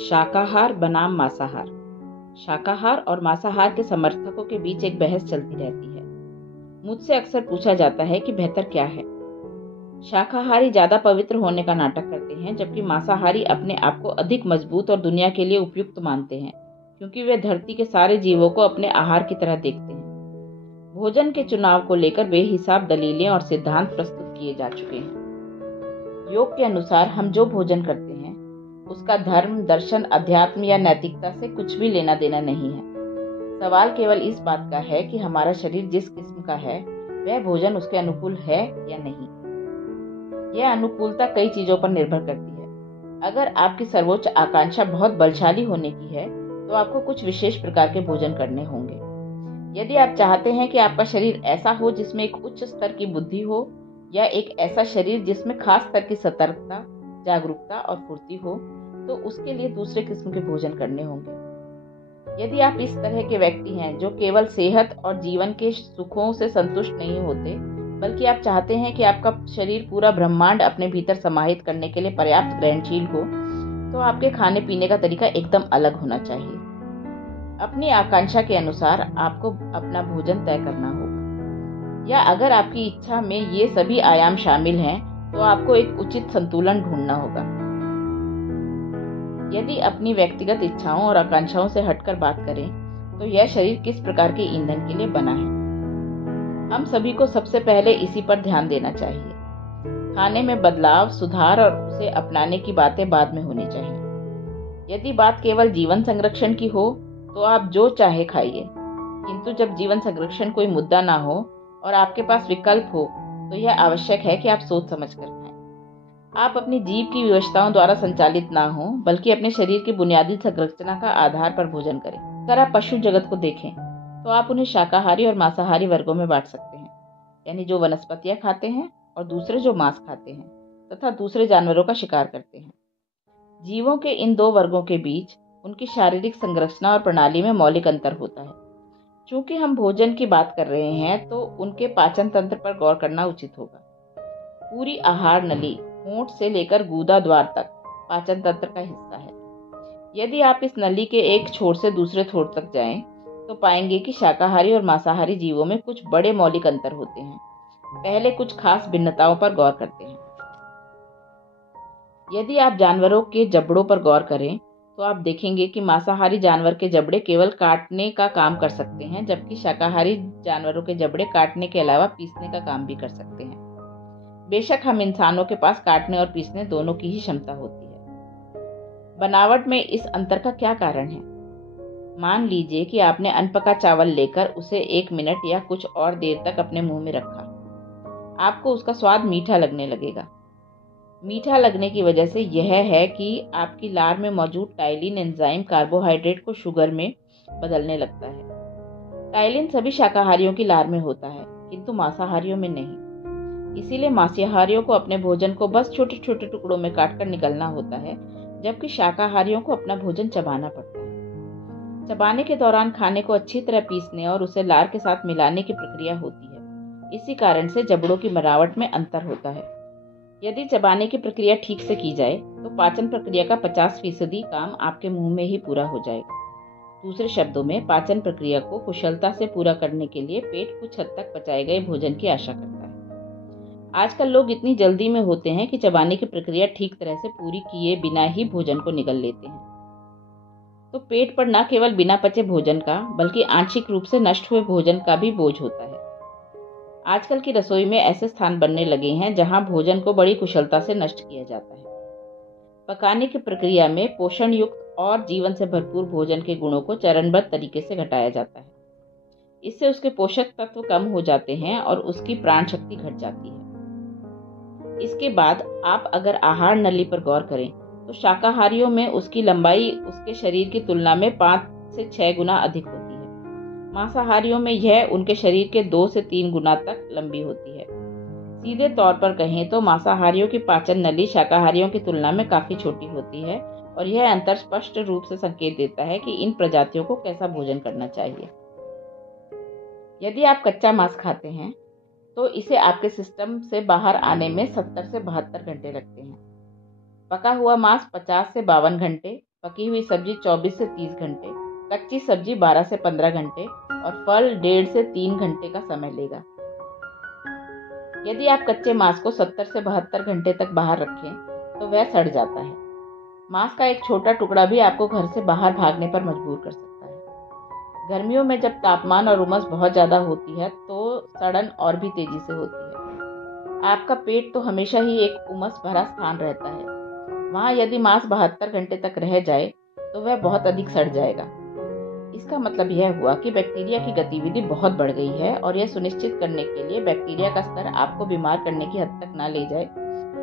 शाकाहार बनाम मांसाहार। शाकाहार और मांसाहार के समर्थकों के बीच एक बहस चलती रहती है। मुझसे अक्सर पूछा जाता है कि बेहतर क्या है। शाकाहारी ज्यादा पवित्र होने का नाटक करते हैं, जबकि मांसाहारी अपने आप को अधिक मजबूत और दुनिया के लिए उपयुक्त मानते हैं, क्योंकि वे धरती के सारे जीवों को अपने आहार की तरह देखते हैं। भोजन के चुनाव को लेकर बेहिसाब दलीलें और सिद्धांत प्रस्तुत किए जा चुके हैं। योग के अनुसार हम जो भोजन करते हैं उसका धर्म, दर्शन, अध्यात्म या नैतिकता से कुछ भी लेना देना नहीं है। सवाल केवल इस बात का है कि हमारा शरीर जिस किस्म का है वह भोजन उसके अनुकूल है या नहीं। यह अनुकूलता कई चीजों पर निर्भर करती है। अगर आपकी सर्वोच्च आकांक्षा बहुत बलशाली होने की है तो आपको कुछ विशेष प्रकार के भोजन करने होंगे। यदि आप चाहते हैं कि आपका शरीर ऐसा हो जिसमें एक उच्च स्तर की बुद्धि हो, या एक ऐसा शरीर जिसमें खास स्तर की सतर्कता, जागरूकता और फुर्ती हो, तो उसके लिए दूसरे किस्म के भोजन करने होंगे। यदि आप इस तरह के व्यक्ति हैं जो केवल सेहत और जीवन के सुखों से संतुष्ट नहीं होते, बल्कि आप चाहते हैं कि आपका शरीर पूरा ब्रह्मांड अपने भीतर समाहित करने के लिए पर्याप्त ग्रहणशील हो, तो आपके खाने पीने का तरीका एकदम अलग होना चाहिए। अपनी आकांक्षा के अनुसार आपको अपना भोजन तय करना होगा, या अगर आपकी इच्छा में ये सभी आयाम शामिल हैं तो आपको एक उचित संतुलन ढूंढना होगा। यदि अपनी व्यक्तिगत इच्छाओं और आकांक्षाओं से हटकर बात करें तो यह शरीर किस प्रकार के ईंधन के लिए बना है। हम सभी को सबसे पहले इसी पर ध्यान देना चाहिए। खाने में बदलाव, सुधार और उसे अपनाने की बातें बाद में होनी चाहिए। यदि बात केवल जीवन संरक्षण की हो तो आप जो चाहे खाइए, किंतु जब जीवन संरक्षण कोई मुद्दा ना हो और आपके पास विकल्प हो तो यह आवश्यक है कि आप सोच समझ कर खाएं। आप अपनी जीभ की विवशताओं द्वारा संचालित ना हो, बल्कि अपने शरीर की बुनियादी संरचना का आधार पर भोजन करें। अगर आप पशु जगत को देखें तो आप उन्हें शाकाहारी और मांसाहारी वर्गों में बांट सकते हैं, यानी जो वनस्पतियां खाते हैं और दूसरे जो मांस खाते हैं तथा दूसरे जानवरों का शिकार करते हैं। जीवों के इन दो वर्गों के बीच उनकी शारीरिक संरचना और प्रणाली में मौलिक अंतर होता है। चूंकि हम भोजन की बात कर रहे हैं तो उनके पाचन तंत्र पर गौर करना उचित होगा। पूरी आहार नली होंठ से लेकर गूदा द्वार तक पाचन तंत्र का हिस्सा है। यदि आप इस नली के एक छोर से दूसरे छोर तक जाएं तो पाएंगे कि शाकाहारी और मांसाहारी जीवों में कुछ बड़े मौलिक अंतर होते हैं। पहले कुछ खास भिन्नताओं पर गौर करते हैं। यदि आप जानवरों के जबड़ों पर गौर करें तो आप देखेंगे कि मांसाहारी जानवर के जबड़े केवल काटने का काम कर सकते हैं, जबकि शाकाहारी जानवरों के जबड़े काटने के अलावा पीसने का काम भी कर सकते हैं। बेशक हम इंसानों के पास काटने और पीसने दोनों की ही क्षमता होती है। बनावट में इस अंतर का क्या कारण है? मान लीजिए कि आपने अनपका चावल लेकर उसे 1 मिनट या कुछ और देर तक अपने मुंह में रखा। आपको उसका स्वाद मीठा लगने लगेगा। मीठा लगने की वजह से यह है कि आपकी लार में मौजूद टाइलिन एंजाइम कार्बोहाइड्रेट को शुगर में बदलने लगता है। टाइलिन सभी शाकाहारियों की लार में होता है, किंतु मांसाहारियों में नहीं। इसीलिए मांसाहारियों को अपने भोजन को बस छोटे छोटे टुकड़ों में काटकर निगलना होता है, जबकि शाकाहारियों को अपना भोजन चबाना पड़ता है। चबाने के दौरान खाने को अच्छी तरह पीसने और उसे लार के साथ मिलाने की प्रक्रिया होती है। इसी कारण से जबड़ों की बनावट में अंतर होता है। यदि चबाने की प्रक्रिया ठीक से की जाए तो पाचन प्रक्रिया का 50% काम आपके मुंह में ही पूरा हो जाएगा। दूसरे शब्दों में, पाचन प्रक्रिया को कुशलता से पूरा करने के लिए पेट कुछ हद तक पचाए गए भोजन की आशा करता है। आजकल लोग इतनी जल्दी में होते हैं कि चबाने की प्रक्रिया ठीक तरह से पूरी किए बिना ही भोजन को निगल लेते हैं। तो पेट पर न केवल बिना पचे भोजन का, बल्कि आंशिक रूप से नष्ट हुए भोजन का भी बोझ होता है। आजकल की रसोई में ऐसे स्थान बनने लगे हैं जहां भोजन को बड़ी कुशलता से नष्ट किया जाता है। पकाने की प्रक्रिया में पोषण युक्त और जीवन से भरपूर भोजन के गुणों को चरणबद्ध तरीके से घटाया जाता है। इससे उसके पोषक तत्व कम हो जाते हैं और उसकी प्राण शक्ति घट जाती है। इसके बाद आप अगर आहार नली पर गौर करें तो शाकाहारियों में उसकी लंबाई उसके शरीर की तुलना में 5 से 6 गुना अधिक होती है। मांसाहारियों में यह उनके शरीर के 2 से 3 गुना तक लंबी होती है। सीधे तौर पर कहें तो मांसाहारियों की पाचन नली शाकाहारियों की तुलना में काफी छोटी होती है, और यह अंतर स्पष्ट रूप से संकेत देता है कि इन प्रजातियों को कैसा भोजन करना चाहिए। यदि आप कच्चा मांस खाते हैं तो इसे आपके सिस्टम से बाहर आने में 70 से 72 घंटे लगते हैं। पका हुआ मांस 50 से 52 घंटे पकी हुई सब्जी 24 से 30 घंटे, कच्ची सब्जी 12 से 15 घंटे और फल 1.5 से 3 घंटे का समय लेगा। यदि आप कच्चे मांस को 70 से 72 घंटे तक बाहर रखें तो वह सड़ जाता है। मांस का एक छोटा टुकड़ा भी आपको घर से बाहर भागने पर मजबूर कर सकता है। गर्मियों में जब तापमान और उमस बहुत ज़्यादा होती है तो सड़न और भी तेजी से होती है। आपका पेट तो हमेशा ही एक उमस भरा स्थान रहता है। वहाँ यदि मांस 72 घंटे तक रह जाए तो वह बहुत अधिक सड़ जाएगा। इसका मतलब यह हुआ कि बैक्टीरिया की गतिविधि बहुत बढ़ गई है और यह सुनिश्चित करने के लिए बैक्टीरिया का स्तर आपको बीमार करने की हद तक ना ले जाए,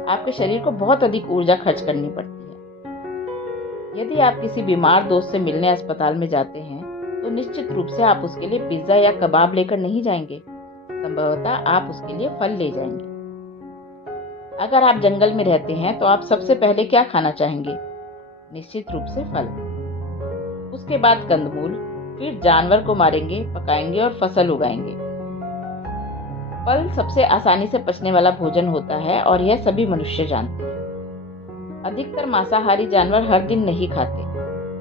आपके शरीर को बहुत अधिक ऊर्जा खर्च करनी पड़ती है। यदि आप किसी बीमार दोस्त से मिलने अस्पताल में जाते हैं तो निश्चित रूप से आप उसके लिए पिज्जा या कबाब लेकर नहीं जाएंगे। संभवतः आप उसके लिए फल ले जाएंगे। अगर आप जंगल में रहते हैं तो आप सबसे पहले क्या खाना चाहेंगे? निश्चित रूप से फल। उसके बाद कंदमूल, फिर जानवर को मारेंगे, पकाएंगे और फसल उगाएंगे। फल सबसे आसानी से पचने वाला भोजन होता है और यह सभी मनुष्य जानते हैं। अधिकतर मांसाहारी जानवर हर दिन नहीं खाते।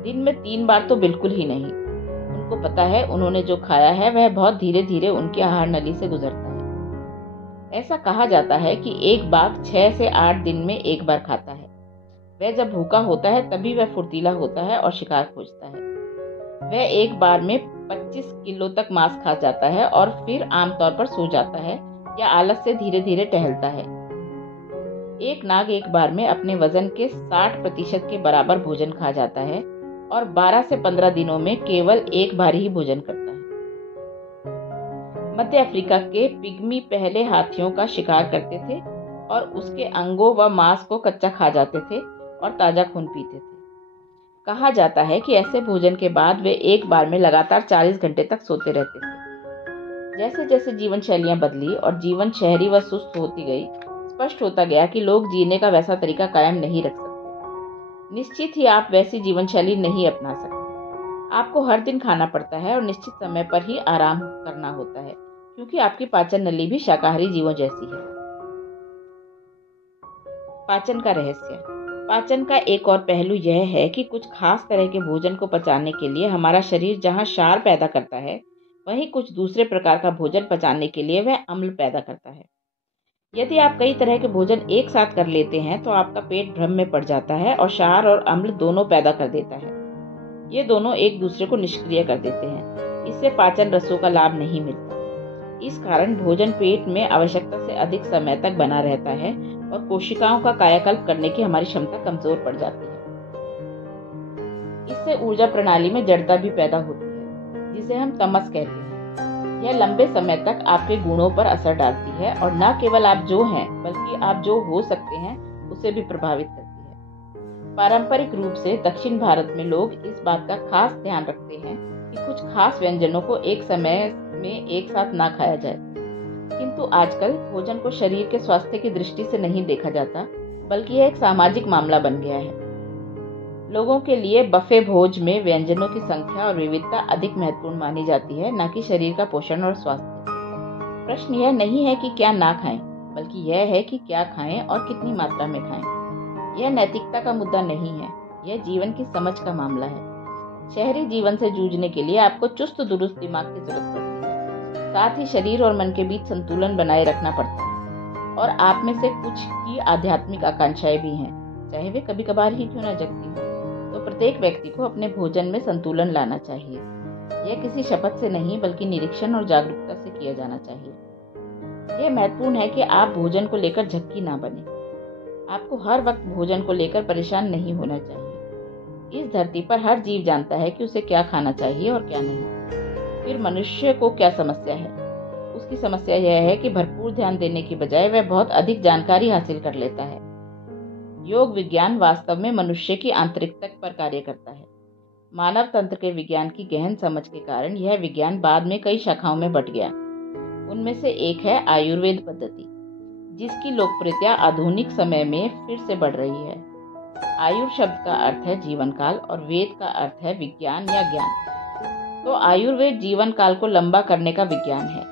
दिन में 3 बार तो बिल्कुल ही नहीं। उनको पता है उन्होंने जो खाया है वह बहुत धीरे धीरे उनकी आहार नली से गुजरता है। ऐसा कहा जाता है कि एक बाघ 6 से 8 दिन में एक बार खाता है। वह जब भूखा होता है तभी वह फुर्तीला होता है और शिकार खोजता है। वह एक बार में 25 किलो तक मांस खा जाता है और फिर आमतौर पर सो जाता है या आलस से धीरे धीरे टहलता है। एक नाग एक बार में अपने वजन के 60% के बराबर भोजन खा जाता है और 12 से 15 दिनों में केवल एक बार ही भोजन करता है। मध्य अफ्रीका के पिग्मी पहले हाथियों का शिकार करते थे और उसके अंगों व मांस को कच्चा खा जाते थे और ताजा खून पीते थे। कहा जाता है कि ऐसे भोजन के बाद वे एक बार में लगातार 40 घंटे तक सोते रहते थे। जैसे जैसे जीवन शैलियां बदली और जीवन शहरी व सुस्त होती गई, स्पष्ट होता गया कि लोग जीने का वैसा तरीका कायम नहीं रख सकते। निश्चित ही आप वैसी जीवन शैली नहीं अपना सकते। आपको हर दिन खाना पड़ता है और निश्चित समय पर ही आराम करना होता है, क्योंकि आपकी पाचन नली भी शाकाहारी जीवों जैसी है। पाचन का रहस्य। पाचन का एक और पहलू यह है कि कुछ खास तरह के भोजन को पचाने के लिए हमारा शरीर जहां क्षार पैदा करता है, वहीं कुछ दूसरे प्रकार का भोजन पचाने के लिए वह अम्ल पैदा करता है। यदि आप कई तरह के भोजन एक साथ कर लेते हैं तो आपका पेट भ्रम में पड़ जाता है और क्षार और अम्ल दोनों पैदा कर देता है। ये दोनों एक दूसरे को निष्क्रिय कर देते हैं। इससे पाचन रसों का लाभ नहीं मिलता। इस कारण भोजन पेट में आवश्यकता से अधिक समय तक बना रहता है और कोशिकाओं का कायाकल्प करने की हमारी क्षमता कमजोर पड़ जाती है। इससे ऊर्जा प्रणाली में जड़ता भी पैदा होती है, जिसे हम तमस कहते हैं। यह लंबे समय तक आपके गुणों पर असर डालती है और न केवल आप जो हैं, बल्कि आप जो हो सकते हैं उसे भी प्रभावित करती है। पारंपरिक रूप से दक्षिण भारत में लोग इस बात का खास ध्यान रखते हैं कि कुछ खास व्यंजनों को एक समय में एक साथ ना खाया जाए। किंतु आजकल भोजन को शरीर के स्वास्थ्य की दृष्टि से नहीं देखा जाता, बल्कि यह एक सामाजिक मामला बन गया है। लोगों के लिए बफे भोज में व्यंजनों की संख्या और विविधता अधिक महत्वपूर्ण मानी जाती है, न कि शरीर का पोषण और स्वास्थ्य। प्रश्न यह नहीं है कि क्या ना खाएं, बल्कि यह है कि क्या खाएं और कितनी मात्रा में खाएं। यह नैतिकता का मुद्दा नहीं है, यह जीवन की समझ का मामला है। शहरी जीवन से जूझने के लिए आपको चुस्त दुरुस्त दिमाग की जरूरत पड़ती है। साथ ही शरीर और मन के बीच संतुलन बनाए रखना पड़ता है। और आप में से कुछ की आध्यात्मिक आकांक्षाएं भी हैं, चाहे वे कभी कभार ही क्यों न जगती हो। तो प्रत्येक व्यक्ति को अपने भोजन में संतुलन लाना चाहिए। यह किसी शपथ से नहीं, बल्कि निरीक्षण और जागरूकता से किया जाना चाहिए। यह महत्वपूर्ण है कि आप भोजन को लेकर झक्की ना बने। आपको हर वक्त भोजन को लेकर परेशान नहीं होना चाहिए। इस धरती पर हर जीव जानता है कि उसे क्या खाना चाहिए और क्या नहीं। फिर मनुष्य को क्या समस्या है? उसकी समस्या यह है कि भरपूर ध्यान देने की बजाय वह बहुत अधिक जानकारी हासिल कर लेता है। योग विज्ञान वास्तव में मनुष्य की आंतरिकता पर कार्य करता है। मानव तंत्र के विज्ञान की गहन समझ के कारण यह विज्ञान बाद में कई शाखाओं में बंट गया। उनमें से एक है आयुर्वेद पद्धति, जिसकी लोकप्रियता आधुनिक समय में फिर से बढ़ रही है। आयुर शब्द का अर्थ है जीवन काल और वेद का अर्थ है विज्ञान या ज्ञान। तो आयुर्वेद जीवन काल को लंबा करने का विज्ञान है।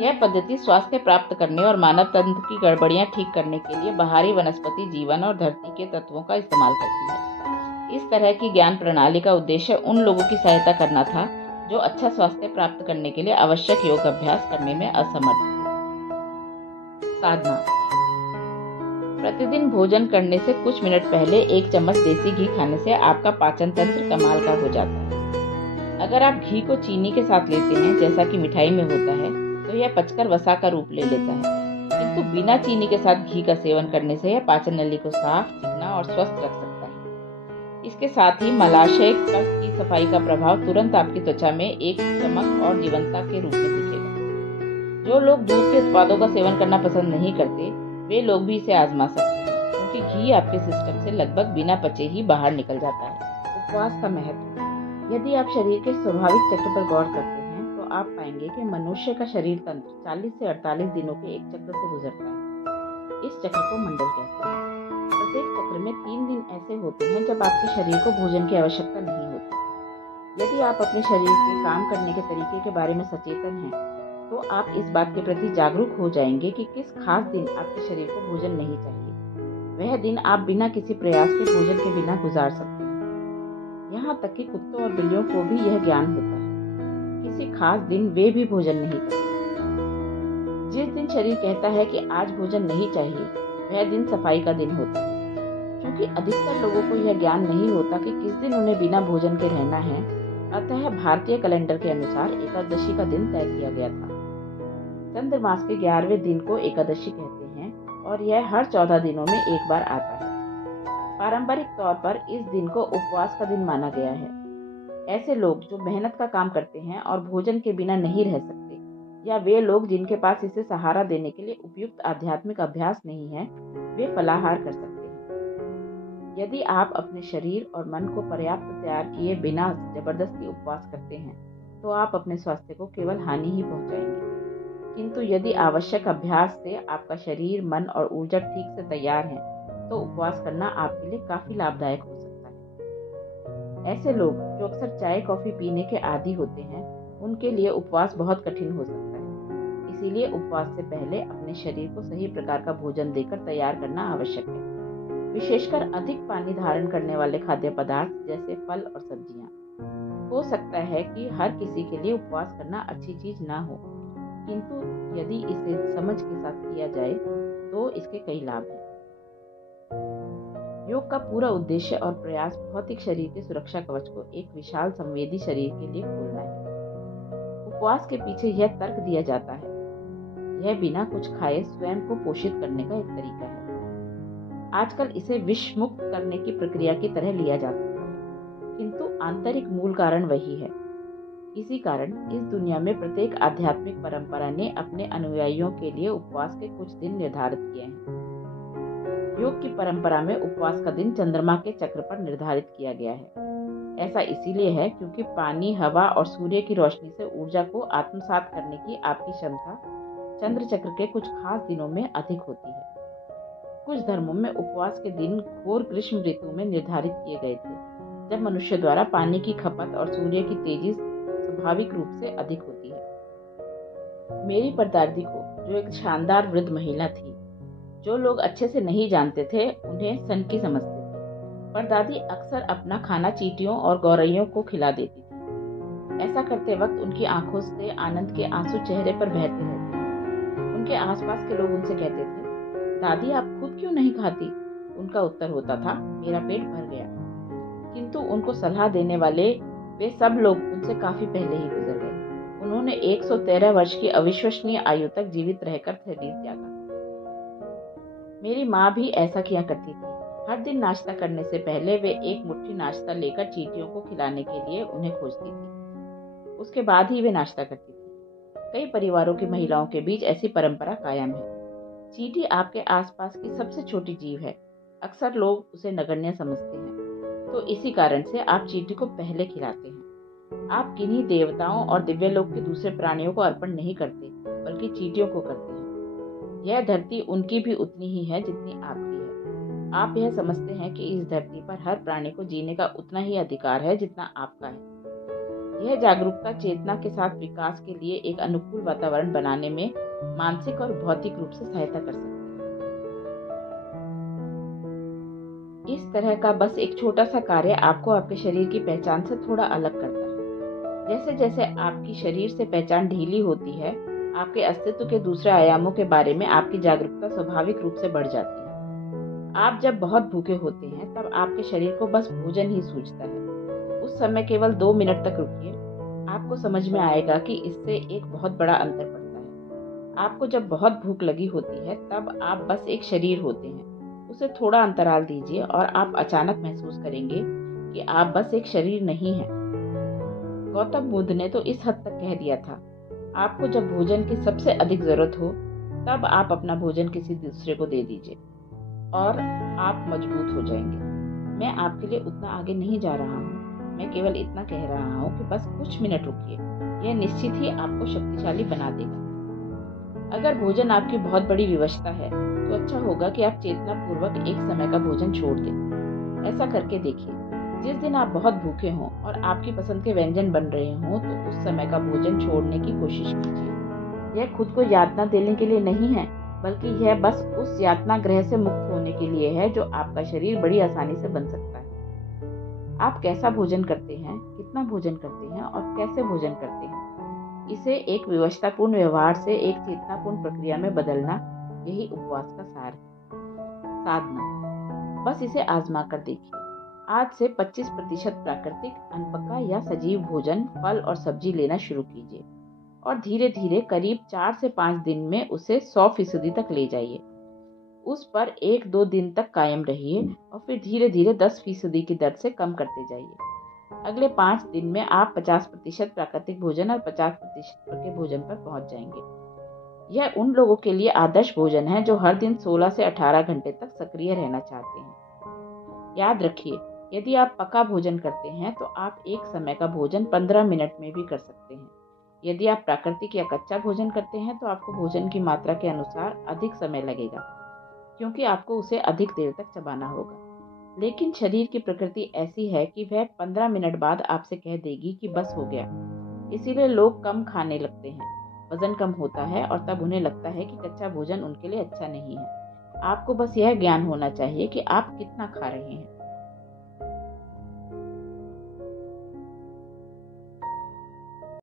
यह पद्धति स्वास्थ्य प्राप्त करने और मानव तंत्र की गड़बड़ियां ठीक करने के लिए बाहरी वनस्पति जीवन और धरती के तत्वों का इस्तेमाल करती है। इस तरह की ज्ञान प्रणाली का उद्देश्य उन लोगों की सहायता करना था जो अच्छा स्वास्थ्य प्राप्त करने के लिए आवश्यक योग अभ्यास करने में असमर्थ थे। साधना। प्रतिदिन भोजन करने से कुछ मिनट पहले 1 चम्मच देसी घी खाने से आपका पाचन तंत्र कमाल का हो जाता है। अगर आप घी को चीनी के साथ लेते हैं, जैसा कि मिठाई में होता है, तो यह पचकर वसा का रूप ले लेता है। किंतु बिना चीनी के साथ घी का सेवन करने से यह पाचन नली को साफ, चिकना और स्वस्थ रख सकता है। इसके साथ ही मलाशय की सफाई का प्रभाव तुरंत आपकी त्वचा में एक चमक और जीवंतता के रूप में दिखेगा। जो लोग दूध के उत्पादों का सेवन करना पसंद नहीं करते, वे लोग भी इसे आजमा सकते हैं, क्योंकि घी आपके सिस्टम से लगभग बिना पचे ही बाहर निकल जाता है। उपवास का महत्व। यदि आप शरीर के स्वाभाविक चक्र पर गौर करते हैं, तो आप पाएंगे कि मनुष्य का शरीर तंत्र 40 से 48 दिनों के एक चक्र से गुजरता है। इस चक्र को मंडल कहते हैं। प्रत्येक चक्र में 3 दिन ऐसे होते हैं जब आपके शरीर को भोजन की आवश्यकता नहीं होती। यदि आप अपने शरीर के काम करने के तरीके के बारे में सचेतन हैं, तो आप इस बात के प्रति जागरूक हो जाएंगे कि किस खास दिन आपके शरीर को भोजन नहीं चाहिए। वह दिन आप बिना किसी प्रयास के भोजन के बिना गुजार सकते हैं। यहाँ तक कि कुत्तों और बिल्लियों को भी यह ज्ञान होता है। किसी खास दिन वे भी भोजन नहीं करते। जिस दिन शरीर कहता है कि आज भोजन नहीं चाहिए, वह दिन सफाई का दिन होता है। क्योंकि अधिकतर लोगों को यह ज्ञान नहीं होता कि किस दिन उन्हें बिना भोजन के रहना है, अतः भारतीय कैलेंडर के अनुसार एकादशी का दिन तय किया गया था। चंद्रमास के 11वें दिन को एकादशी कहते हैं और यह हर 14 दिनों में एक बार आता है। पारंपरिक तौर पर इस दिन को उपवास का दिन माना गया है। ऐसे लोग जो मेहनत का काम करते हैं और भोजन के बिना नहीं रह सकते, या वे लोग जिनके पास इसे सहारा देने के लिए उपयुक्त आध्यात्मिक अभ्यास नहीं है, वे फलाहार कर सकते हैं। यदि आप अपने शरीर और मन को पर्याप्त तैयार किए बिना जबरदस्ती उपवास करते हैं, तो आप अपने स्वास्थ्य को केवल हानि ही पहुंचाएंगे। किंतु यदि आवश्यक अभ्यास से आपका शरीर, मन और ऊर्जा ठीक से तैयार है, तो उपवास करना आपके लिए काफी लाभदायक हो सकता है। ऐसे लोग जो अक्सर चाय कॉफी पीने के आदी होते हैं, उनके लिए उपवास बहुत कठिन हो सकता है। इसीलिए उपवास से पहले अपने शरीर को सही प्रकार का भोजन देकर तैयार करना आवश्यक है। विशेषकर अधिक पानी धारण करने वाले खाद्य पदार्थ जैसे फल और सब्जियां। हो सकता है कि हर किसी के लिए उपवास करना अच्छी चीज ना हो, किंतु यदि इसे समझ के साथ किया जाए तो इसके कई लाभ हैं। योग का पूरा उद्देश्य और प्रयास भौतिक शरीर के सुरक्षा कवच को एक विशाल संवेदी शरीर के लिए खोलना है। उपवास के पीछे यह तर्क दिया जाता है, यह बिना कुछ खाए स्वयं को पोषित करने का एक तरीका है। आजकल इसे विष मुक्त करने की प्रक्रिया की तरह लिया जा सकता है, किंतु आंतरिक मूल कारण वही है। इसी कारण इस दुनिया में प्रत्येक आध्यात्मिक परंपरा ने अपने अनुयायियों के लिए उपवास के कुछ दिन निर्धारित किए हैं। योग की परंपरा में उपवास का दिन चंद्रमा के चक्र पर निर्धारित किया गया है। ऐसा इसीलिए है क्योंकि पानी, हवा और सूर्य की रोशनी से ऊर्जा को आत्मसात करने की आपकी क्षमता चंद्र चक्र के कुछ खास दिनों में अधिक होती है। कुछ धर्मों में उपवास के दिन घोर ग्रीष्म ऋतु में निर्धारित किए गए थे, जब मनुष्य द्वारा पानी की खपत और सूर्य की तेजी स्वाभाविक रूप से अधिक होती है। मेरी परदादी को, जो एक शानदार वृद्ध महिला थी, जो लोग अच्छे से नहीं जानते थे, उन्हें सनकी समझते थे। परदादी अक्सर अपना खाना चींटियों और गौरैयों को खिला देती थी। ऐसा करते वक्त उनकी आंखों से आनंद के आंसू चेहरे पर बहते रहते। उनके आसपास के लोग उनसे कहते थे, दादी आप खुद क्यों नहीं खाती? उनका उत्तर होता था, मेरा पेट भर गया। किंतु उनको सलाह देने वाले वे सब लोग उनसे काफी पहले ही गुजर गए। उन्होंने 113 वर्ष की अविश्वसनीय आयु तक जीवित रहकर शरीर त्यागा। मेरी माँ भी ऐसा किया करती थी। हर दिन नाश्ता करने से पहले वे एक मुट्ठी नाश्ता लेकर चींटियों को खिलाने के लिए उन्हें खोजती थी। उसके बाद ही वे नाश्ता करती थी। कई परिवारों की महिलाओं के बीच ऐसी परंपरा कायम है। चींटी आपके आसपास की सबसे छोटी जीव है। अक्सर लोग उसे नगण्य समझते हैं, तो इसी कारण से आप चींटी को पहले खिलाते हैं। आप किन्हीं देवताओं और दिव्यलोक के दूसरे प्राणियों को अर्पण नहीं करते, बल्कि चींटियों को करते हैं। यह धरती उनकी भी उतनी ही है जितनी आपकी है। आप यह समझते हैं कि इस धरती पर हर प्राणी को जीने का उतना ही अधिकार है जितना आपका है। यह जागरूकता चेतना के साथ विकास के लिए एक अनुकूल वातावरण बनाने में मानसिक और भौतिक रूप से सहायता कर सकती है। इस तरह का बस एक छोटा सा कार्य आपको आपके शरीर की पहचान से थोड़ा अलग करता है। जैसे जैसे आपकी शरीर से पहचान ढीली होती है, आपके अस्तित्व के दूसरे आयामों के बारे में आपकी जागरूकता स्वाभाविक रूप से बढ़ जाती है। आप जब बहुत भूखे होते हैं तब आपके शरीर को बस भोजन ही सूझता है। उस समय केवल 2 मिनट तक रुकिए, आपको समझ में आएगा कि इससे एक बहुत बड़ा अंतर पड़ता है। आपको जब बहुत भूख लगी होती है तब आप बस एक शरीर होते हैं, उसे थोड़ा अंतराल दीजिए और आप अचानक महसूस करेंगे कि आप बस एक शरीर नहीं हैं। गौतम बुद्ध ने तो इस हद तक कह दिया था, आपको जब भोजन की सबसे अधिक जरूरत हो तब आप अपना भोजन किसी दूसरे को दे दीजिए और आप मजबूत हो जाएंगे। मैं आपके लिए उतना आगे नहीं जा रहा हूँ, मैं केवल इतना कह रहा हूँ कि बस कुछ मिनट रुकिए, यह निश्चित ही आपको शक्तिशाली बना देगा। अगर भोजन आपकी बहुत बड़ी विवशता है तो अच्छा होगा कि आप चेतनापूर्वक एक समय का भोजन छोड़ दें। ऐसा करके देखिए, जिस दिन आप बहुत भूखे हों और आपकी पसंद के व्यंजन बन रहे हों तो उस समय का भोजन छोड़ने की कोशिश कीजिए। यह खुद को यातना देने के लिए नहीं है, बल्कि यह बस उस यातना ग्रह से मुक्त होने के लिए है जो आपका शरीर बड़ी आसानी से बन सकता है। आप कैसा भोजन करते हैं, कितना भोजन करते हैं और कैसे भोजन करते हैं, इसे एक विवशतापूर्ण व्यवहार से एक चेतनापूर्ण प्रक्रिया में बदलना, यही उपवास का सार है। साधना, बस इसे आजमा कर देखिए। आज से 25% प्राकृतिक, अनपका या सजीव भोजन, फल और सब्जी लेना शुरू कीजिए और धीरे धीरे करीब 4 से 5 दिन में उसे 100% तक ले जाइए। उस पर 1-2 दिन तक कायम रहिए और फिर धीरे धीरे 10% की दर से कम करते जाइए। अगले 5 दिन में आप 50% प्राकृतिक भोजन और 50% के भोजन पर पहुंच जाएंगे। यह उन लोगों के लिए आदर्श भोजन है जो हर दिन 16 से 18 घंटे तक सक्रिय रहना चाहते हैं। याद रखिए, यदि आप पका भोजन करते हैं तो आप एक समय का भोजन 15 मिनट में भी कर सकते हैं। यदि आप प्राकृतिक या कच्चा भोजन करते हैं तो आपको भोजन की मात्रा के अनुसार अधिक समय लगेगा, क्योंकि आपको उसे अधिक देर तक चबाना होगा। लेकिन शरीर की प्रकृति ऐसी है कि वह 15 मिनट बाद आपसे कह देगी कि बस हो गया। इसीलिए लोग कम खाने लगते हैं, वजन कम होता है और तब उन्हें लगता है कि कच्चा भोजन उनके लिए अच्छा नहीं है। आपको बस यह ज्ञान होना चाहिए कि आप कितना खा रहे हैं।